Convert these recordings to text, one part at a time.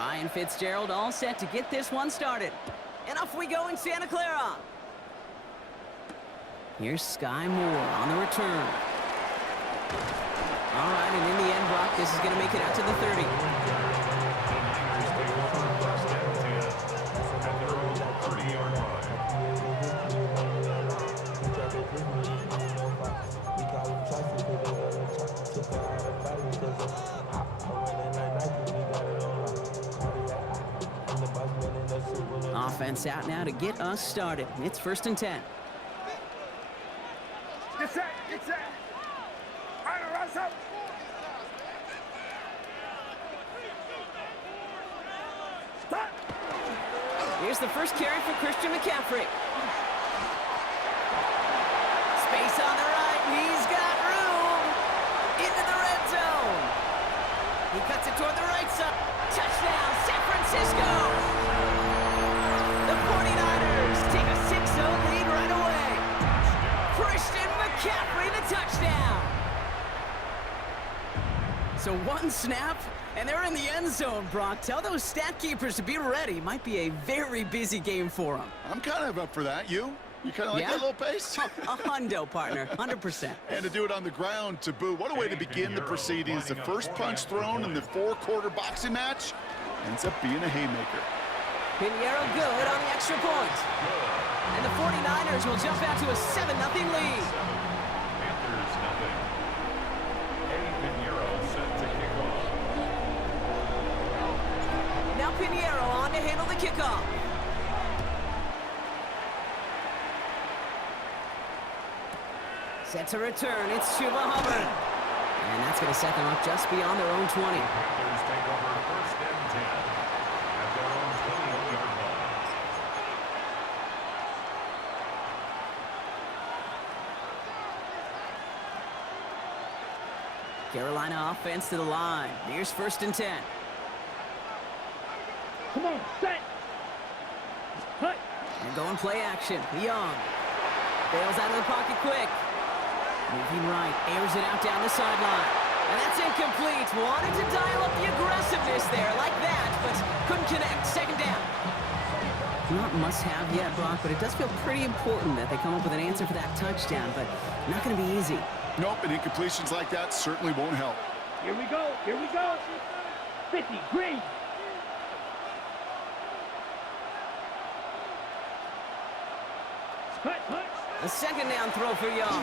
Ryan Fitzgerald all set to get this one started. And off we go in Santa Clara. Here's Sky Moore on the return. All right, and in the end, Brock, this is going to make it out to the 30. Offense out now to get us started. It's 1st and 10. Get set, get set. All right, rise up. Stop. Here's the first carry for Christian McCaffrey. Space on the right. He's got room. Into the red zone. He cuts it toward the right side. Touchdown, San Francisco. The 49ers take a 6-0 lead right away. Christian McCaffrey, the touchdown. So one snap, and they're in the end zone, Brock. Tell those stat keepers to be ready. Might be a very busy game for them. I'm kind of up for that. You kind of like that little pace? A hundo, partner, 100%. And to do it on the ground to boot. What a way to begin the proceedings. The first punch thrown in the 4-quarter boxing match ends up being a haymaker. Pinheiro good on the extra point. And the 49ers will jump out to a 7-0 lead. Panthers nothing. Eddie Pinheiro set to kick off. Now Pinheiro on to handle the kickoff. Set to return, it's Chuba Hubbard. And that's going to set them up just beyond their own 20. Panthers take over 1st and 10 at their own 20-yard line. Carolina offense to the line. Here's 1st and 10. Come on, set. Hut. And going play action. Young. Bails out of the pocket quick. Moving right. Airs it out down the sideline. And that's incomplete. Wanted to dial up the aggressiveness there like that, but couldn't connect. 2nd down. Not must-have yet, Brock, but it does feel pretty important that they come up with an answer for that touchdown, but not going to be easy. Nope, and incompletions like that certainly won't help. Here we go, here we go. 50, green. Hut, hut. A 2nd down throw for Young.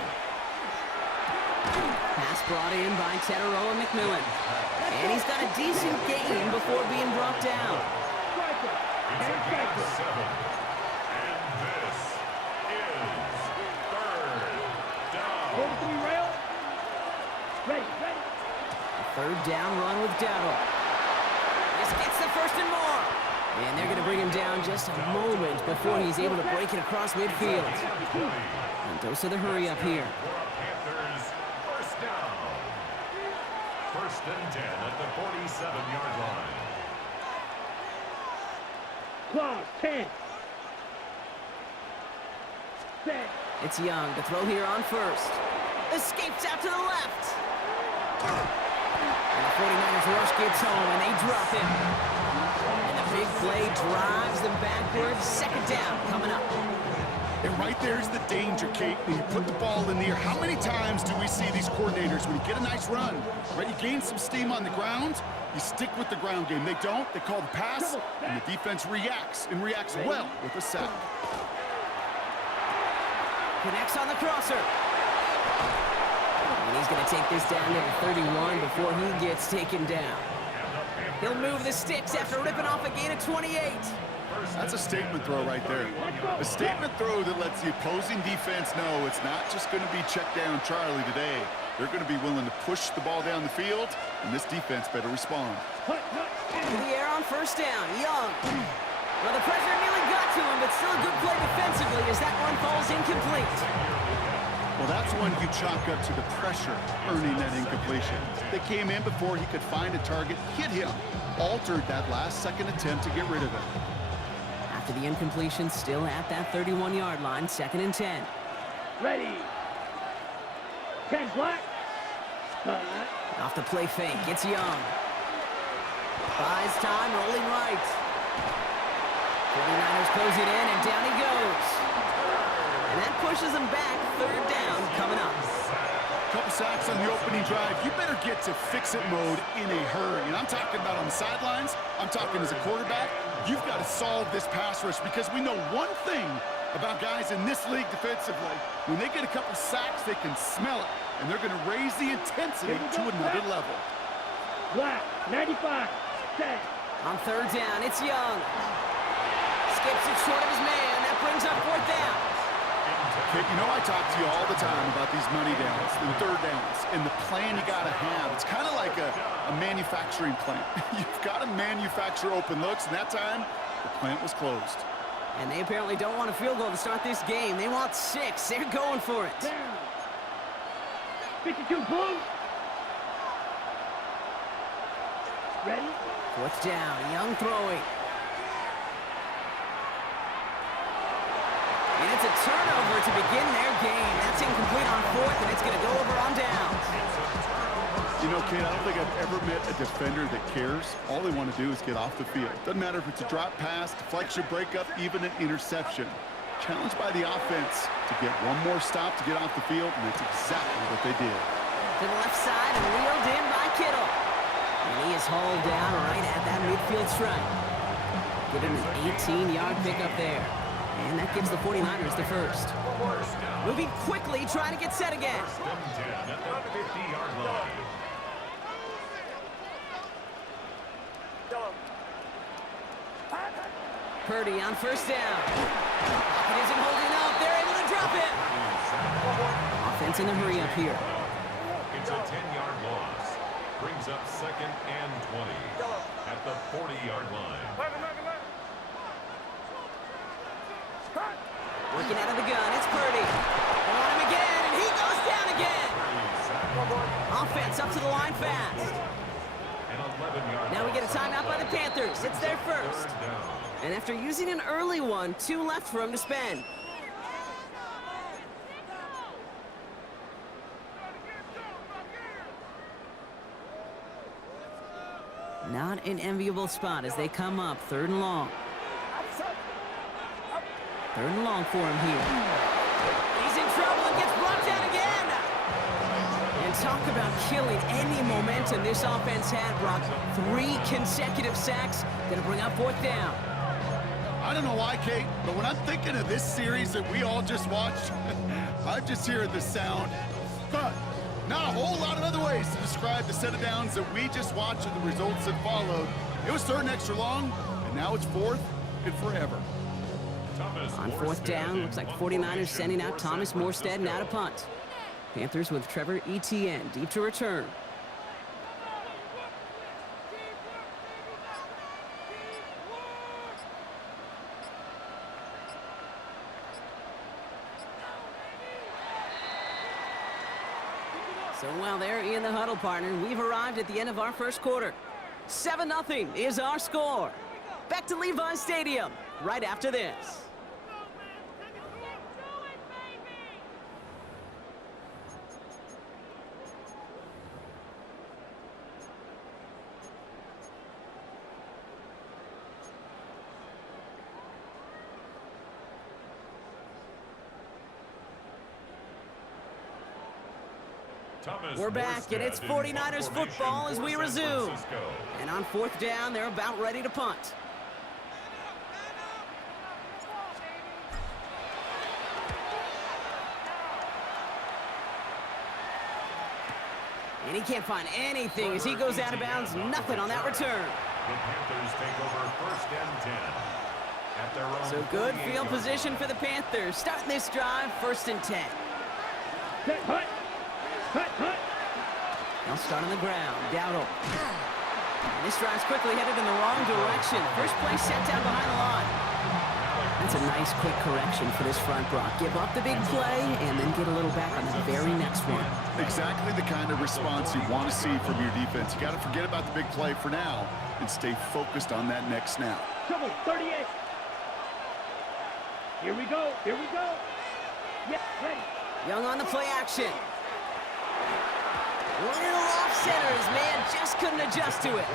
Pass brought in by Teteroa McMillan. And he's got a decent gain before being brought down. Striker. And striker. 7. And this is 3rd down. Over 3 rail. Ready, ready. A 3rd down run with Dowdle. This gets the 1st and more. And they're going to bring him down just a moment before he's able to break it across midfield. And dose of the hurry up here. Panthers 1st down. 1st and 10 at the 47-yard line. Clause 10. Set. It's Young to throw here on 1st. Escapes out to the left. And the 49ers rush gets home, and they drop him. And the big play drives them backwards. 2nd down coming up. And right there's the danger, Kate. When you put the ball in the air, how many times do we see these coordinators, when you get a nice run, right, you gain some steam on the ground, you stick with the ground game. They don't, they call the pass, and the defense reacts, and reacts well with a sack. Connects on the crosser. And he's going to take this down to the 31 before he gets taken down. He'll move the sticks after ripping off a gain of 28. That's a statement throw right there. A statement throw that lets the opposing defense know it's not just going to be check down Charlie today. They're going to be willing to push the ball down the field, and this defense better respond. In the air on 1st down, Young. Well, the pressure nearly got to him, but still a good play defensively as that one falls incomplete. Well, that's one you chalk up to the pressure earning that incompletion. They came in before he could find a target, hit him, altered that last-second attempt to get rid of it. After the incompletion, still at that 31-yard line, 2nd and 10. Ready. 10 black. Off the play fake, it's Young. Buys time, rolling right. 49ers close it in, and down he goes. And that pushes him back. Third down coming up. Couple sacks on the opening drive. You better get to fix-it mode in a hurry. And I'm talking about on the sidelines. I'm talking as a quarterback. You've got to solve this pass rush because we know one thing about guys in this league defensively. When they get a couple sacks, they can smell it. And they're going to raise the intensity to another level. Black, 95, set. On third down, it's Young. Skips it short of his man. That brings up fourth down. Kate, you know I talk to you all the time about these money downs and third downs and the plan you got to have. It's kind of like a manufacturing plant. You've got to manufacture open looks, and that time, the plant was closed. And they apparently don't want a field goal to start this game. They want 6. They're going for it. Down. 52 blue. Ready? Fourth down, Young throwing. And it's a turnover to begin their game. That's incomplete on fourth, and it's going to go over on downs. You know, Kate, I don't think I've ever met a defender that cares. All they want to do is get off the field. Doesn't matter if it's a drop pass, deflection, breakup, even an interception. Challenged by the offense to get one more stop to get off the field, and that's exactly what they did. To the left side and wheeled in by Kittle. And he is hauled down right at that midfield stripe. Give him an 18-yard pickup there. And that gives the 49ers the first. Moving quickly, trying to get set again. First and 10 at the 50-yard line. Purdy on first down. It isn't holding up. They're able to drop it. Offense in the hurry up here. It's a 10-yard loss. Brings up second and 20 at the 40-yard line. Working out of the gun, it's Purdy. They want him again, and he goes down again. Offense up to the line fast. An 11-yard Now we get a timeout by the Panthers. It's their first. third down. And after using an early one, 2 left for him to spend. Not an enviable spot as they come up. Third and long. Third and long for him here. He's in trouble and gets brought down again. And talk about killing any momentum this offense had, Brock. 3 consecutive sacks. Going to bring up fourth down. I don't know why, Kate, but when I'm thinking of this series that we all just watched, I'm just hearing the sound. But not a whole lot of other ways to describe the set of downs that we just watched and the results that followed. It was third and extra long, and now it's fourth and forever. On fourth down, looks like 49ers sending out Thomas Morstead now to punt. Panthers with Trevor Etienne deep to return. So while they're in the huddle, partner, we've arrived at the end of our first quarter. 7-0 is our score. Back to Levi's Stadium right after this. We're back, and it's 49ers football as we resume. And on fourth down, they're about ready to punt. And he can't find anything as he goes out of bounds. Nothing on that return. The Panthers take over first and 10 at their own. So good field position for the Panthers. Starting this drive, first and 10. Set, hut. Hut, hut. They'll start on the ground. Dowdle. And this drive's quickly headed in the wrong direction. First play set down behind the line. That's a nice quick correction for this front, Brock. Give up the big play and then get a little back on the very next one. Exactly the kind of response you want to see from your defense. You got to forget about the big play for now and stay focused on that next snap. Trouble, 38. Here we go. Here we go. Yes, ready. Young on the play action. Little off center. His man just couldn't adjust to it.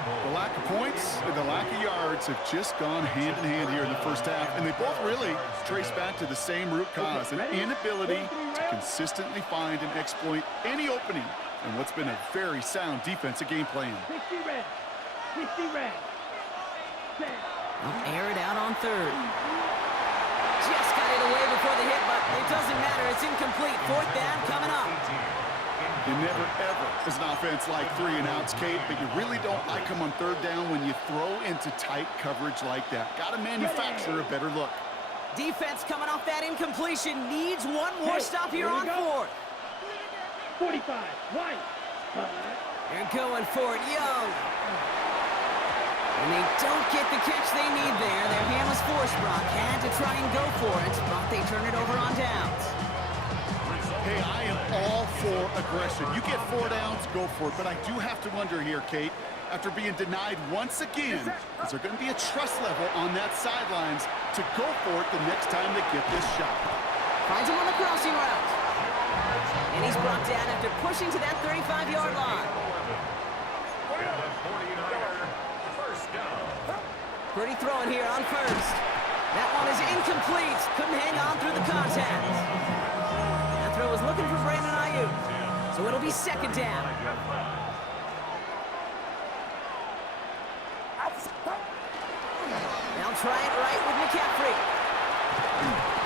The lack of points and the lack of yards have just gone hand in hand here in the first half, and they both really trace back to the same root cause, an inability to consistently find and exploit any opening in what's been a very sound defensive game plan. 60 red. 60 red. They'll air it out on third. Just got it away before the hit, but it doesn't matter. It's incomplete. Fourth down coming up. You never, ever, as an offense, like 3 and outs, Kate, but you really don't like them on third down when you throw into tight coverage like that. Got to manufacture a better look. Defense coming off that incompletion needs one more stop here on fourth. 45, White. They're going for it, Young. And they don't get the catch they need there. Their hand was forced, Brock. Had to try and go for it, but they turn it over on downs. Hey, I am all for aggression. You get 4 downs, go for it. But I do have to wonder here, Kate, after being denied once again, is there going to be a trust level on that sidelines to go for it the next time they get this shot? Finds him on the crossing route. And he's brought down after pushing to that 35-yard line. Pretty throwing here on first. That one is incomplete. Couldn't hang on through the contact. That throw was looking for Brandon Ayuk. So it'll be second down. They'll try it right with McCaffrey.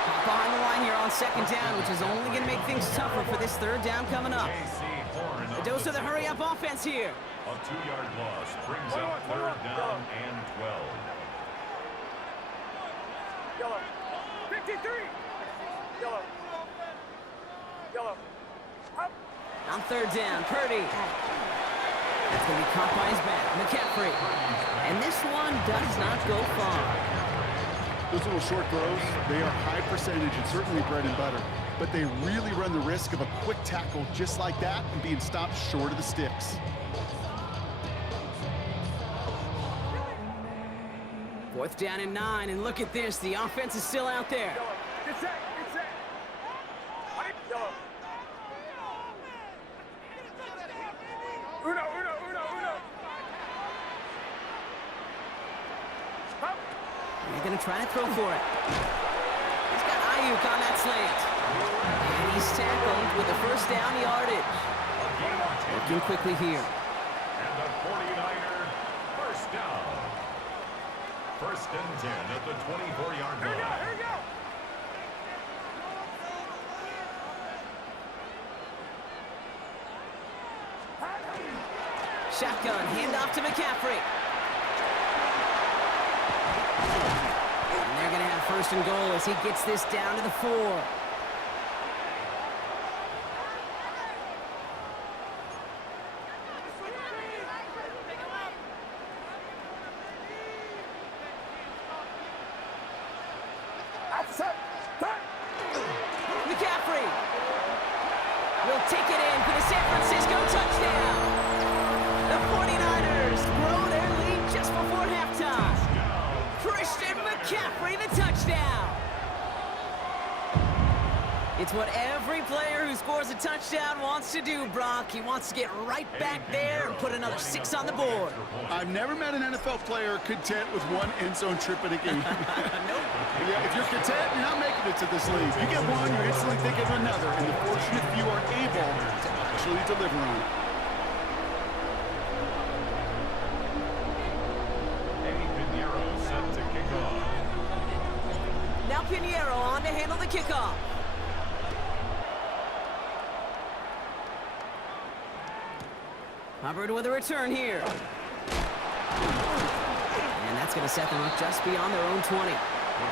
Caught behind the line here on second down, which is only going to make things tougher for this third down coming up. A dose of the hurry-up offense here. A 2-yard loss brings up third down and 12. Yellow. 53. Yellow. Yellow. Up. On third down, Purdy. That's going to be caught by his back, McCaffrey. And this one does not go far. Those little short throws, they are high percentage and certainly bread and butter. But they really run the risk of a quick tackle just like that and being stopped short of the sticks. Fourth down and 9, and look at this. The offense is still out there. Get set. Get set. Yellow. Uno. Up. They're going to try to throw for it. He's got Ayuk on that slant. And he's tackled with the first down yardage. Working quickly here. And the 49er first down. First and 10 at the 24-yard line. Here we go. Shotgun, handoff to McCaffrey. And they're going to have first and goal as he gets this down to the 4. McCaffrey will take it in for the San Francisco touchdown. The 49ers grow their lead just before halftime. Christian McCaffrey, the touchdown. It's what every player who scores a touchdown wants to do, Brock. He wants to get right back there and put another 6 on the board. I've never met an NFL player content with 1 end zone trip in a game. Nope. Yeah, if you're content, you're not making it to this league. You get one, you're instantly thinking of another, and the fortunate few are able to actually deliver on it. Set to kick off. Now Pinheiro on to handle the kickoff. Hubbard with a return here. And that's going to set them up just beyond their own 20. The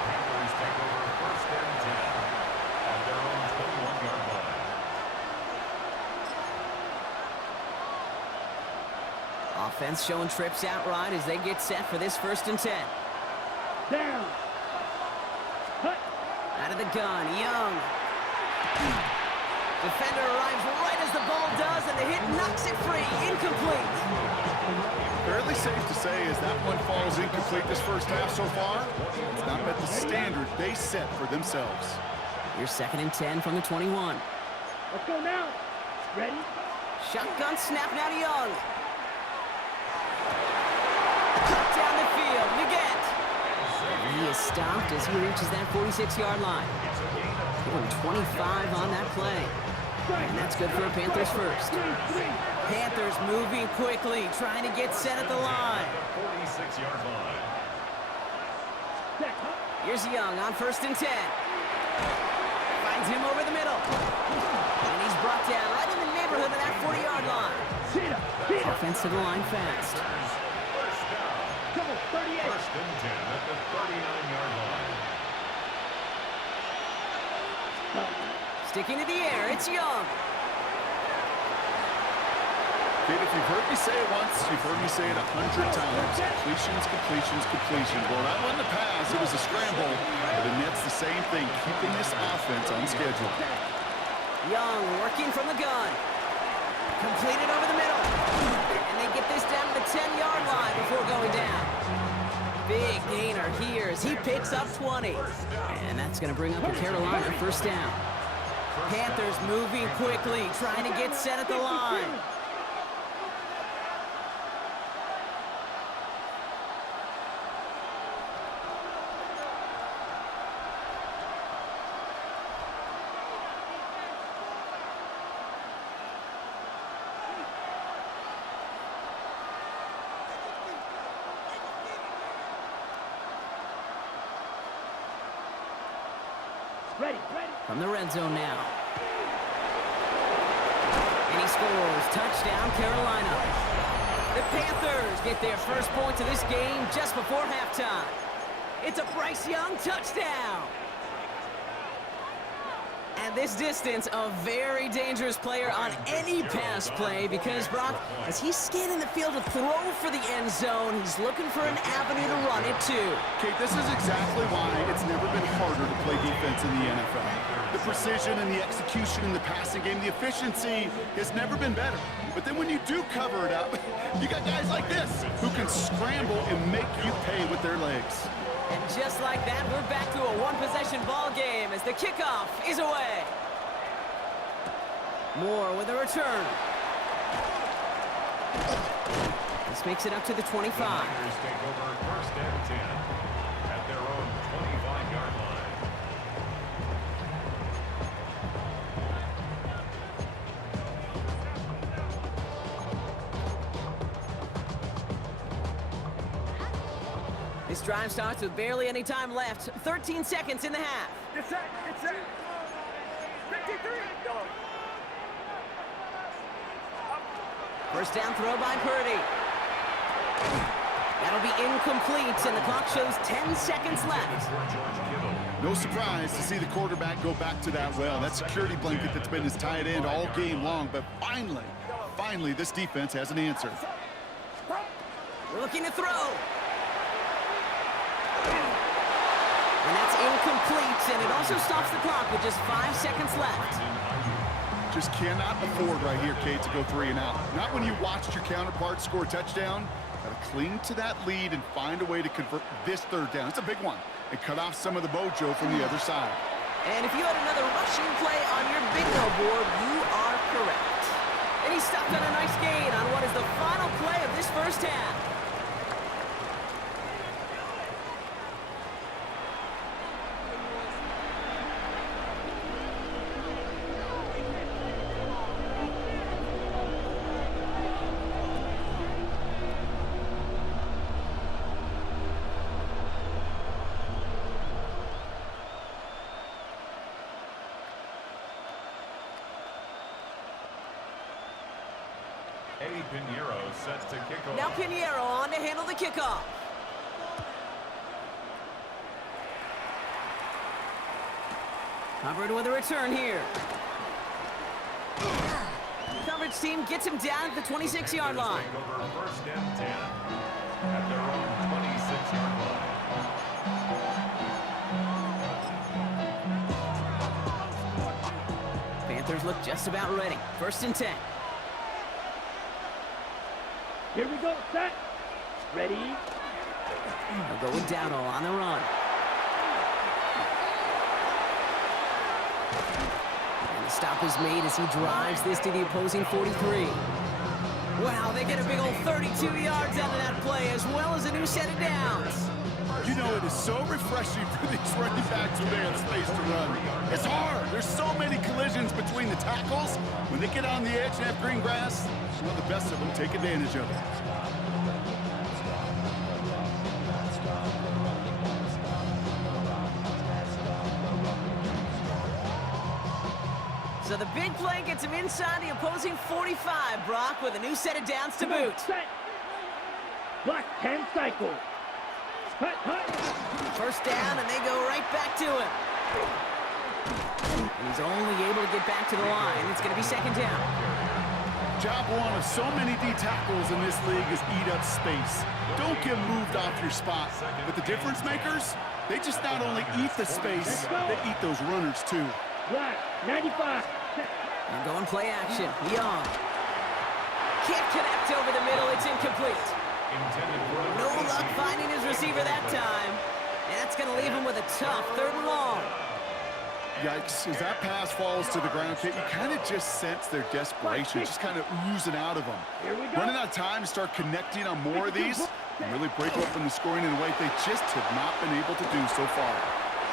Panthers take over first and 10 at their own 21-yard line. Offense showing trips out right as they get set for this first and 10. Down. Cut. Out of the gun, Young. Defender arrives right as the ball does, and the hit knocks it free. Incomplete. Fairly safe to say as that one falls incomplete this first half so far, it's not met the standard they set for themselves. Here's second and 10 from the 21. Let's go now. Ready? Shotgun snap now to Young. Cut down the field. Again. He is stopped as he reaches that 46-yard line. Give him 25 on that play. And that's good for a Panthers first. Panthers moving quickly, trying to get set at the line. 46-yard line. Here's Young on 1st and 10. Finds him over the middle. And he's brought down right in the neighborhood of that 40-yard line. Offense to the line fast. First down. Come on, 38. First and 10 at the 39-yard line. Sticking to the air, it's Young. Kid, if you've heard me say it once, you've heard me say it 100 times. Completions, completions, completions. Well, that wasn't a pass. It was a scramble. But it nets the same thing, keeping this offense on schedule. Young working from the gun. Completed over the middle. And they get this down to the 10-yard line before going down. Big gainer here as he picks up 20. And that's going to bring up a Carolina first down. Panthers moving quickly, trying to get set at the line. Ready. From the red zone now. And he scores. Touchdown, Carolina. The Panthers get their first points of this game just before halftime. It's a Bryce Young touchdown. At this distance, a very dangerous player on any pass play because, Brock, as he's scanning the field to throw for the end zone, he's looking for an avenue to run it to. Kate, this is exactly why it's never been harder to play defense in the NFL. The precision and the execution in the passing game, the efficiency has never been better. But then when you do cover it up, you got guys like this who can scramble and make you pay with their legs. And just like that, we're back to a one-possession ball game as the kickoff is away. Moore with a return. This makes it up to the 25. Panthers take over first and 10 at their own 25-yard line. This drive starts with barely any time left. 13 seconds in the half. It's set. 53. First down throw by Purdy. That'll be incomplete, and the clock shows 10 seconds left. No surprise to see the quarterback go back to that well. That security blanket that's been his tight end all game long. But finally, this defense has an answer. Looking to throw. And that's incomplete, and it also stops the clock with just 5 seconds left. Just cannot afford right here, Kate, to go 3 and out. Not when you watched your counterpart score a touchdown. Got to cling to that lead and find a way to convert this third down. It's a big one. And cut off some of the mojo from the other side. And if you had another rushing play on your bingo board, you are correct. And he stopped on a nice gain on what is the final play of this first half. Pinheiro set to kick off. Now Pinheiro on to handle the kickoff. Covered with a return here. Coverage team gets him down at the 26-yard line. Take over first and 10 at their own 26-yard line. Panthers look just about ready. First and 10. Here we go. Set. Ready. They'll go with Dowdle on the run. And the stop is made as he drives this to the opposing 43. Wow, they get a big old 32 yards out of that play, as well as a new set of downs. You know, it is so refreshing for these running backs when they have space to run. It's hard. There's so many collisions between the tackles. When they get on the edge and have green grass, well, the best of them take advantage of it. So the big play gets him inside the opposing 45, Brock, with a new set of downs to boot. Set. Block 10 cycle. Hut, hut. First down, and they go right back to him. And he's only able to get back to the line. It's going to be second down. Job one of so many D tackles in this league is eat up space. Don't get moved off your spot. But the difference makers, they just not only eat the space, they eat those runners too. Block 95. And going play action. Young. Can't connect over the middle. It's incomplete. No luck finding his receiver that time. And that's going to leave him with a tough 3rd and long. Yikes, as that pass falls to the ground, Kate, you kind of just sense their desperation, just kind of oozing out of them. Here we go. Running out of time to start connecting on more of these and really break open the scoring in a way they just have not been able to do so far.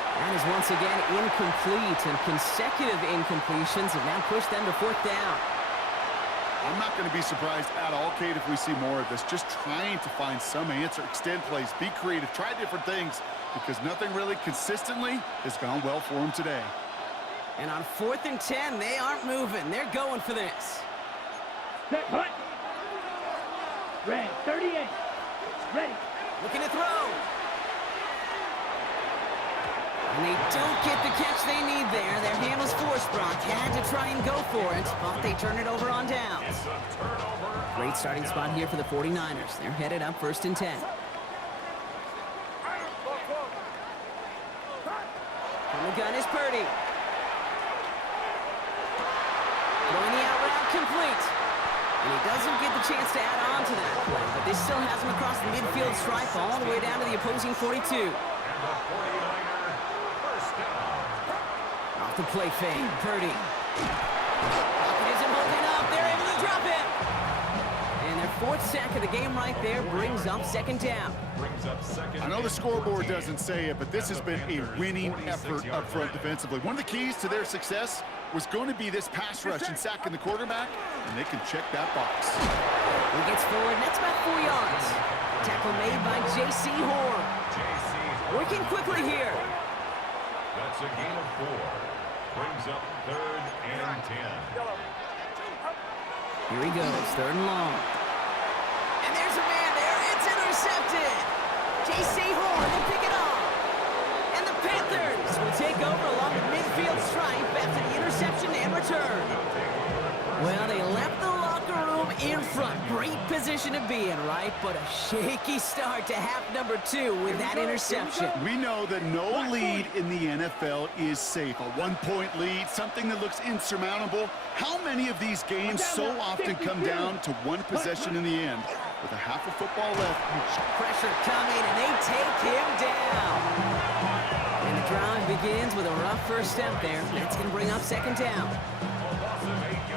That is once again incomplete, and consecutive incompletions have now pushed them to 4th down. I'm not going to be surprised at all, Kate, if we see more of this. Just trying to find some answer, extend plays, be creative, try different things, because nothing really consistently has gone well for them today. And on 4th and 10, they aren't moving. They're going for this. Set, hut. Red 38. Ready. Looking to throw. And they don't get the catch they need there. Their hand was forced, Brock. Had to try and go for it, but they turn it over on downs. Great starting spot here for the 49ers. They're headed up 1st and 10. From the gun is Purdy. Throwing the out route complete. And he doesn't get the chance to add on to that play, but this still has him across the midfield stripe all the way down to the opposing 42. Off the play fake, Purdy. Pocket isn't holding up. They're able to drop it. And their 4th sack of the game right there brings up 2nd down. I know the scoreboard doesn't say it, but this has been a winning effort up front defensively. One of the keys to their success was going to be this pass rush and sacking the quarterback, and they can check that box. He gets forward, and that's about 4 yards. Tackle made by J.C. Horn. Working quickly here. That's a gain of 4. Brings up 3rd and 10. Here he goes, 3rd and long. And there's a man there. It's intercepted. J.C. Horn to pick it off. And the Panthers will take over along the midfield stripe after the interception and return. Well, they left the locker room in front. Great position to be in, right? But a shaky start to half number 2 with that interception. We know that no lead in the NFL is safe. A 1-point lead, something that looks insurmountable. How many of these games so often come down to one possession in the end? With a half of football left. Pressure coming, and they take him down. And the drive begins with a rough first step there. That's going to bring up 2nd down.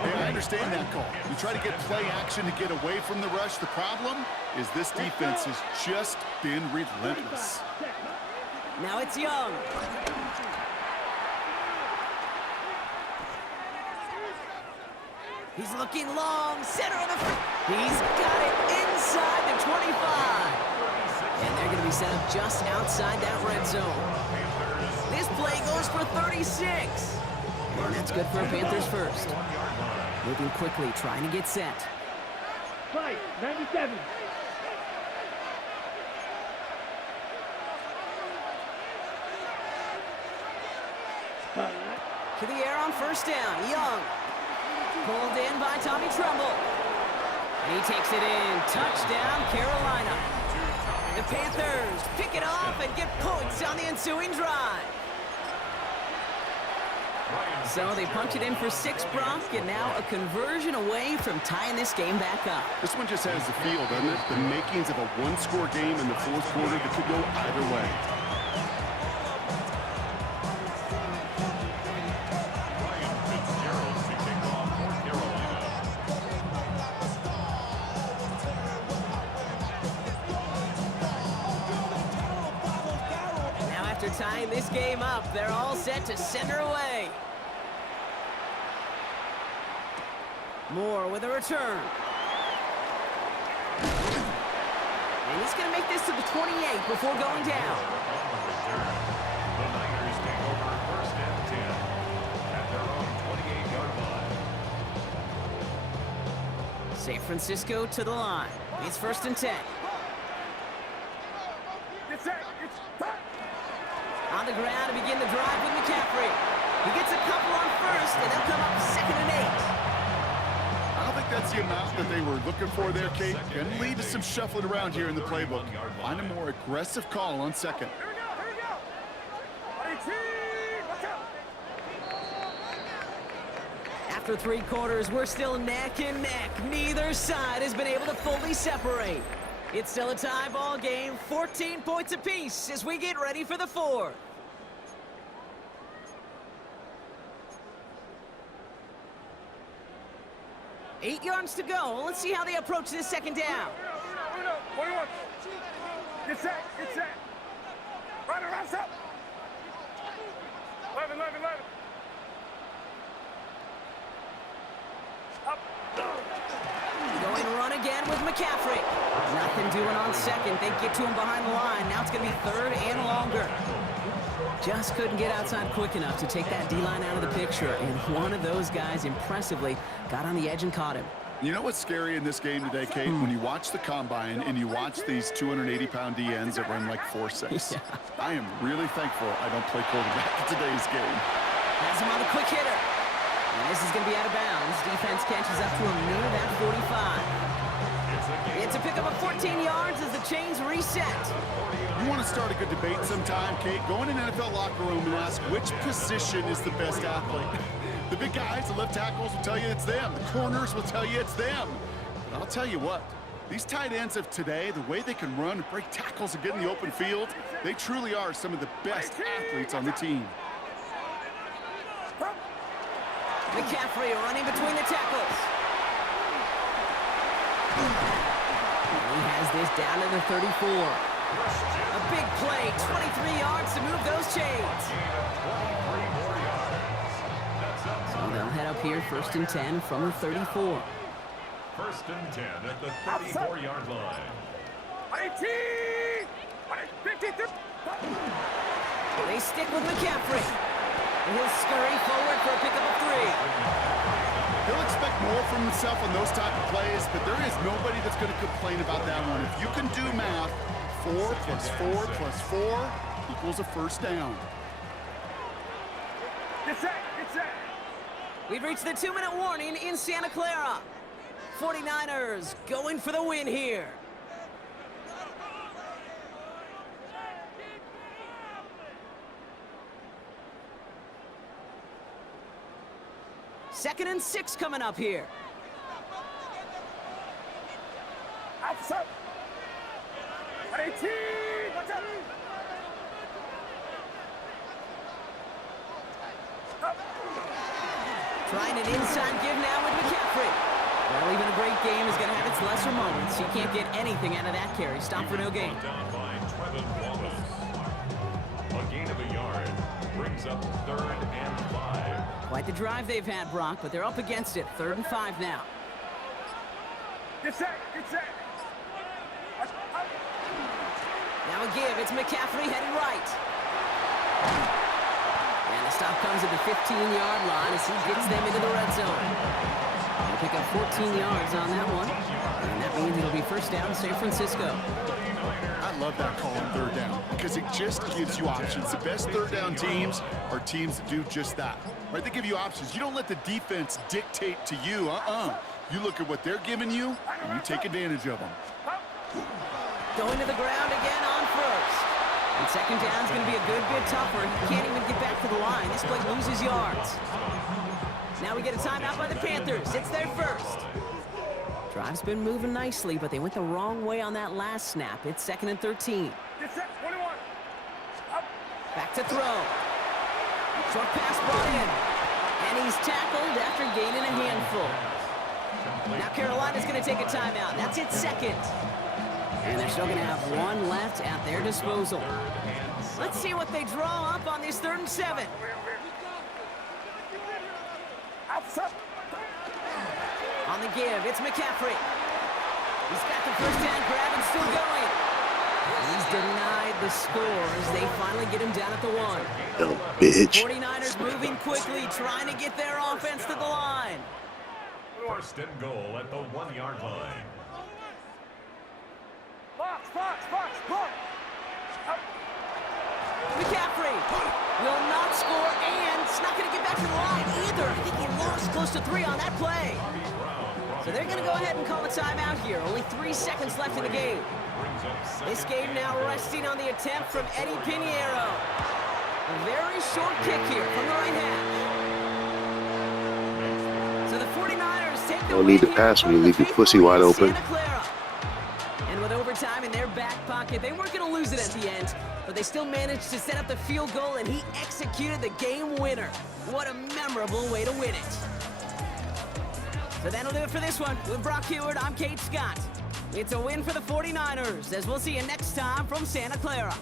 Hey, I understand that call. You try to get play action to get away from the rush. The problem is this defense has just been relentless. Now it's Young. He's looking long, center of the... He's got it inside the 25. And they're going to be set up just outside that red zone. This play goes for 36. And that's good for a Panthers first. Moving quickly, trying to get set. Flight 97. To the air on 1st down, Young. Pulled in by Tommy Tremble. And he takes it in. Touchdown, Carolina. The Panthers pick it off and get points on the ensuing drive. So they punch it in for 6, Brock, and now a conversion away from tying this game back up. This one just has the feel, doesn't it? The makings of a one-score game in the 4th quarter that could go either way. tying this game up. They're all set to send her away. Moore with a return. And he's going to make this to the 28 before going down. The Niners take over first and 10 at their own 28-yard line. San Francisco to the line. It's first and 10. On the ground to begin the drive with McCaffrey. He gets a couple on first, and they'll come up second and 8. I don't think that's the amount that they were looking for there, Kate. Going to lead to some shuffling around here in the playbook. Find a more aggressive call on second. After 3 quarters, we're still neck and neck. Neither side has been able to fully separate. It's still a tie ball game, 14 points apiece as we get ready for the 4th. Eight yards to go. Let's see how they approach this second down. 21. Get set. Right around up. 11. Up. Going to run again with McCaffrey. Nothing doing on second. They get to him behind the line. Now it's going to be third and longer. Just couldn't get outside quick enough to take that D-line out of the picture. And one of those guys impressively got on the edge and caught him. You know what's scary in this game today, Kate? When you watch the combine and you watch these 280-pound DNs that run like 4.6. Yeah. I am really thankful I don't play quarterback in today's game. Has him on a quick hitter. And this is going to be out of bounds. Defense catches up to him near that 45. It's a pickup of 14 yards as the chains reset. You want to start a good debate sometime, Kate? Go in an NFL locker room and ask which position is the best athlete. The big guys, the left tackles will tell you it's them. The corners will tell you it's them. But I'll tell you what, these tight ends of today, the way they can run, break tackles, and get in the open field, they truly are some of the best athletes on the team. McCaffrey running between the tackles. He has this down to the 34. A big play, 23 yards to move those chains. So they'll head up here, first and 10 from the 34. First and 10 at the 34-yard line. 52. They stick with McCaffrey. And he'll scurry forward for a pickup of 3. He'll expect more from himself on those type of plays, but there is nobody that's going to complain about that one. If you can do math, 4 plus 4 plus 4 equals a first down. Get set. We've reached the 2-minute warning in Santa Clara. 49ers going for the win here. Second and 6 coming up here. Outside. 18. Watch out. Trying an inside give now with McCaffrey. Well, even a great game is going to have its lesser moments. You can't get anything out of that carry. Stop for no gain. Down by Trevin Wallace. A gain of a yard brings up 3rd and 5. Quite the drive they've had, Brock, but they're up against it. 3rd and 5 now. Get set. Now a give. It's McCaffrey heading right. And the stop comes at the 15-yard line as he gets them into the red zone. They'll pick up 14 yards on that one. And that means it'll be first down San Francisco. I love that call on 3rd down because it just gives you options. The best 3rd down teams are teams that do just that. Right? They give you options. You don't let the defense dictate to you. You look at what they're giving you, and you take advantage of them. Going to the ground again on first. And second down's going to be a good bit tougher. He can't even get back to the line. This play loses yards. Now we get a timeout by the Panthers. It's their first. Drive's been moving nicely, but they went the wrong way on that last snap. It's 2nd and 13. Get set. 21. Up. Back to throw. Short pass brought in. And he's tackled after gaining a handful. Now Carolina's going to take a timeout. That's its 2nd. And they're still going to have one left at their disposal. Let's see what they draw up on this 3rd and 7. On the give, it's McCaffrey. He's got the first down grab and still going. He's denied the score as they finally get him down at the 1. Dumb bitch. 49ers moving quickly, trying to get their offense to the line. First and goal at the 1-yard line. McCaffrey will not score, and it's not going to get back to the line either. I think he lost close to 3 on that play. So they're going to go ahead and call a timeout here. Only 3 seconds left in the game. This game now resting on the attempt from Eddie Pinheiro. A very short kick here from the right hash. So the 49ers take the Don't need to win pass here when you over leave the your pussy wide faithful open. Santa Clara. And with overtime in their back pocket, they weren't going to lose it at the end, but they still managed to set up the field goal, and he executed the game winner. What a memorable way to win it. So that'll do it for this one. With Brock Heward, I'm Kate Scott. It's a win for the 49ers, as we'll see you next time from Santa Clara.